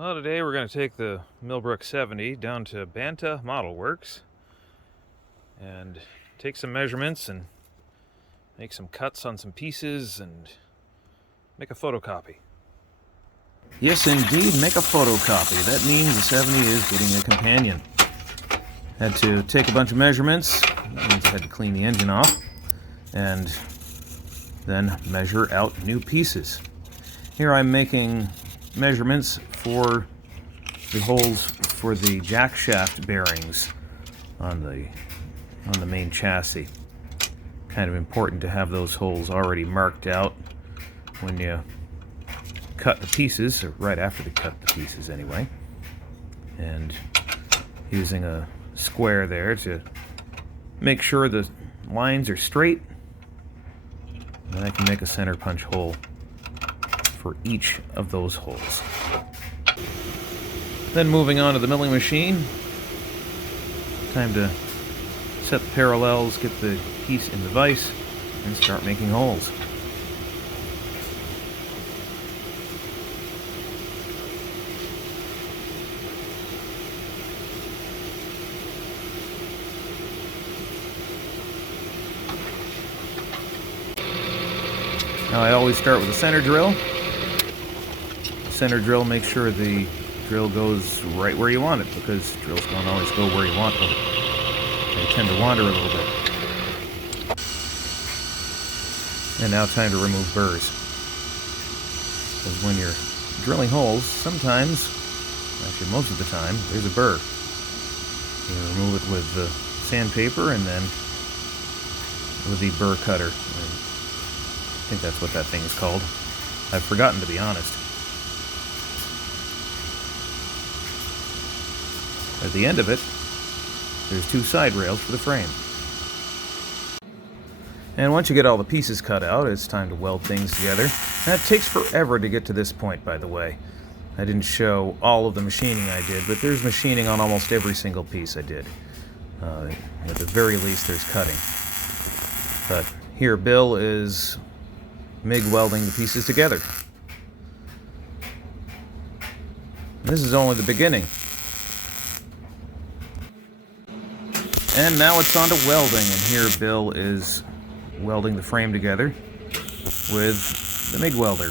Well, today we're going to take the Millbrook 70 down to Banta Model Works and take some measurements and make some cuts on some pieces and make a photocopy. Yes, indeed, make a photocopy. That means the 70 is getting a companion. Had to take a bunch of measurements. That means I had to clean the engine off and then measure out new pieces. Here I'm making measurements for the holes for the jack shaft bearings on the main chassis. Kind of important to have those holes already marked out when you cut the pieces, or right after they cut the pieces anyway. And using a square there to make sure the lines are straight. Then I can make a center punch hole for each of those holes. Then moving on to the milling machine. Time to set the parallels, get the piece in the vise, and start making holes. Now I always start with a center drill. Center drill makes sure the drill goes right where you want it, because drills don't always go where you want them. They tend to wander a little bit. And now time to remove burrs. Because when you're drilling holes, sometimes, actually most of the time, there's a burr. You remove it with the sandpaper and then with the burr cutter. I think that's what that thing is called. I've forgotten, to be honest. At the end of it, there's two side rails for the frame. And once you get all the pieces cut out, it's time to weld things together. And it takes forever to get to this point, by the way. I didn't show all of the machining I did, but there's machining on almost every single piece I did. At the very least, there's cutting. But here, Bill is MIG welding the pieces together. This is only the beginning. And now it's on to welding, and here Bill is welding the frame together with the MIG welder.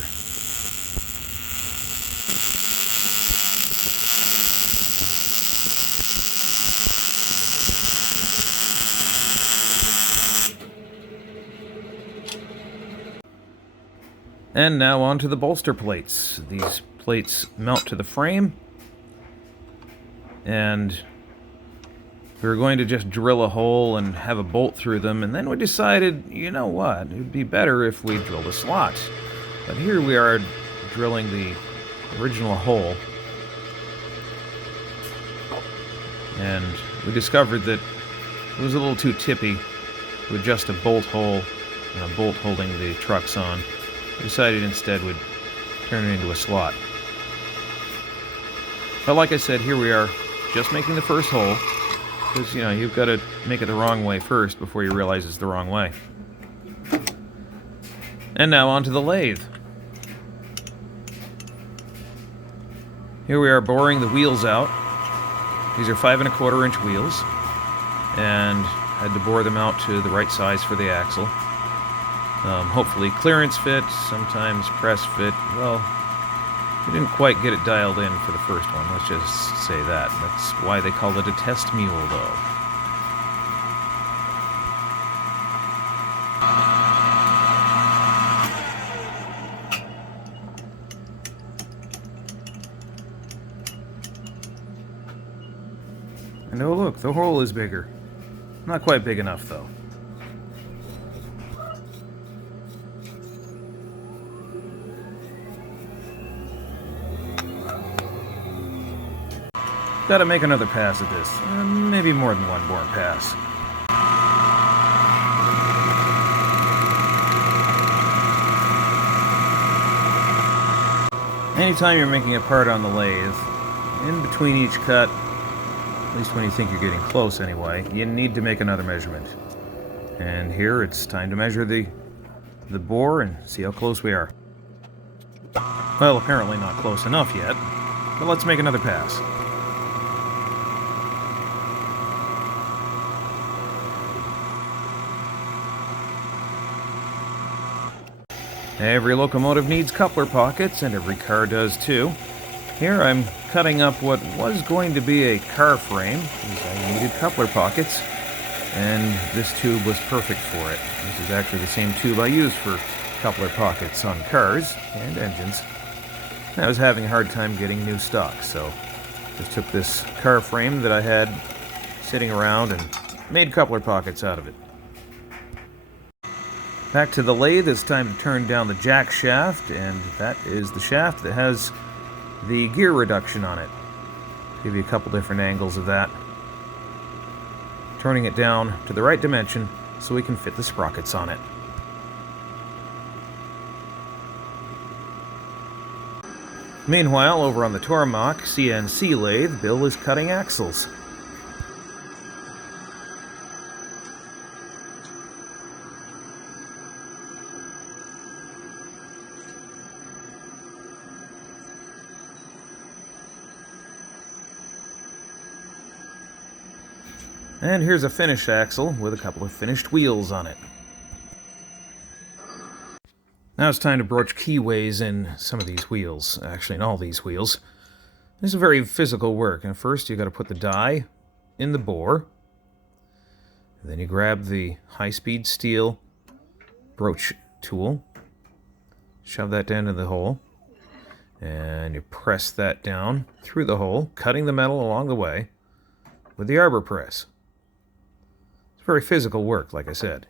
And now on to the bolster plates. These plates mount to the frame, and we were going to just drill a hole and have a bolt through them, and then we decided, you know what, it would be better if we drilled a slot. But here we are drilling the original hole, and we discovered that it was a little too tippy with just a bolt hole and a bolt holding the trucks on. We decided instead we'd turn it into a slot. But like I said, here we are, just making the first hole, because, you know, you've got to make it the wrong way first before you realize it's the wrong way. And now onto the lathe. Here we are boring the wheels out. These are 5 1/4 inch wheels, and had to bore them out to the right size for the axle. Hopefully clearance fit, sometimes press fit. Well, we didn't quite get it dialed in for the first one, let's just say that. That's why they call it a test mule, though. And oh look, the hole is bigger. Not quite big enough, though. Gotta make another pass at this. Maybe more than one born pass. Anytime you're making a part on the lathe, in between each cut, at least when you think you're getting close anyway, you need to make another measurement. And here it's time to measure the bore and see how close we are. Well, apparently not close enough yet. But let's make another pass. Every locomotive needs coupler pockets, and every car does too. Here I'm cutting up what was going to be a car frame, because I needed coupler pockets, and this tube was perfect for it. This is actually the same tube I use for coupler pockets on cars and engines. I was having a hard time getting new stock, so just took this car frame that I had sitting around and made coupler pockets out of it. Back to the lathe, it's time to turn down the jack shaft, and that is the shaft that has the gear reduction on it. Give you a couple different angles of that. Turning it down to the right dimension so we can fit the sprockets on it. Meanwhile, over on the Tormach CNC lathe, Bill is cutting axles. And here's a finished axle with a couple of finished wheels on it. Now it's time to broach keyways in some of these wheels, actually in all these wheels. This is very physical work, and first you got to put the die in the bore. Then you grab the high-speed steel broach tool, shove that down into the hole, and you press that down through the hole, cutting the metal along the way with the arbor press. It's very physical work, like I said.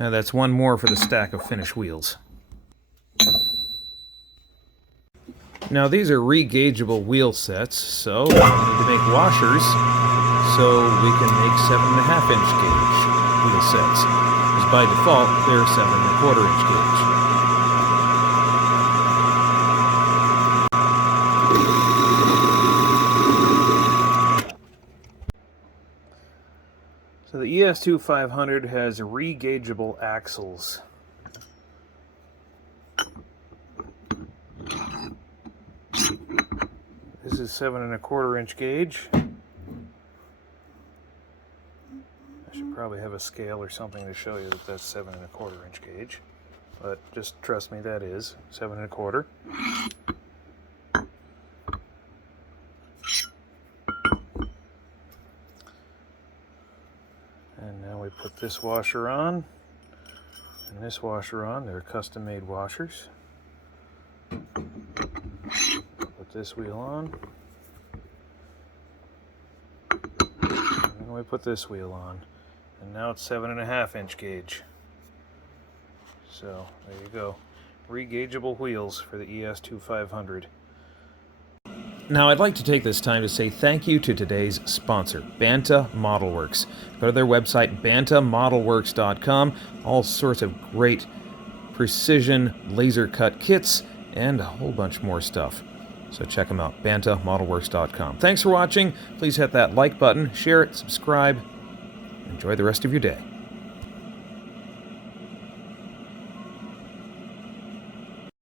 And that's one more for the stack of finished wheels. Now these are re-gaugeable wheel sets, so we need to make washers so we can make 7.5 inch gauge wheel sets. Because by default, they're 7.25 inch gauge. So the ES-2-500 has re-gaugeable axles. This is 7.25 inch gauge. I should probably have a scale or something to show you that that's 7.25 inch gauge. But just trust me, that is 7.25. And now we put this washer on and this washer on. They're custom-made washers. Put this wheel on. And then we put this wheel on. And now it's 7.5 inch gauge. So there you go. Re-gaugeable wheels for the ES-2-500. Now, I'd like to take this time to say thank you to today's sponsor, Banta Model Works. Go to their website, bantamodelworks.com. All sorts of great precision laser cut kits and a whole bunch more stuff. So check them out, bantamodelworks.com. Thanks for watching. Please hit that like button, share it, subscribe. Enjoy the rest of your day.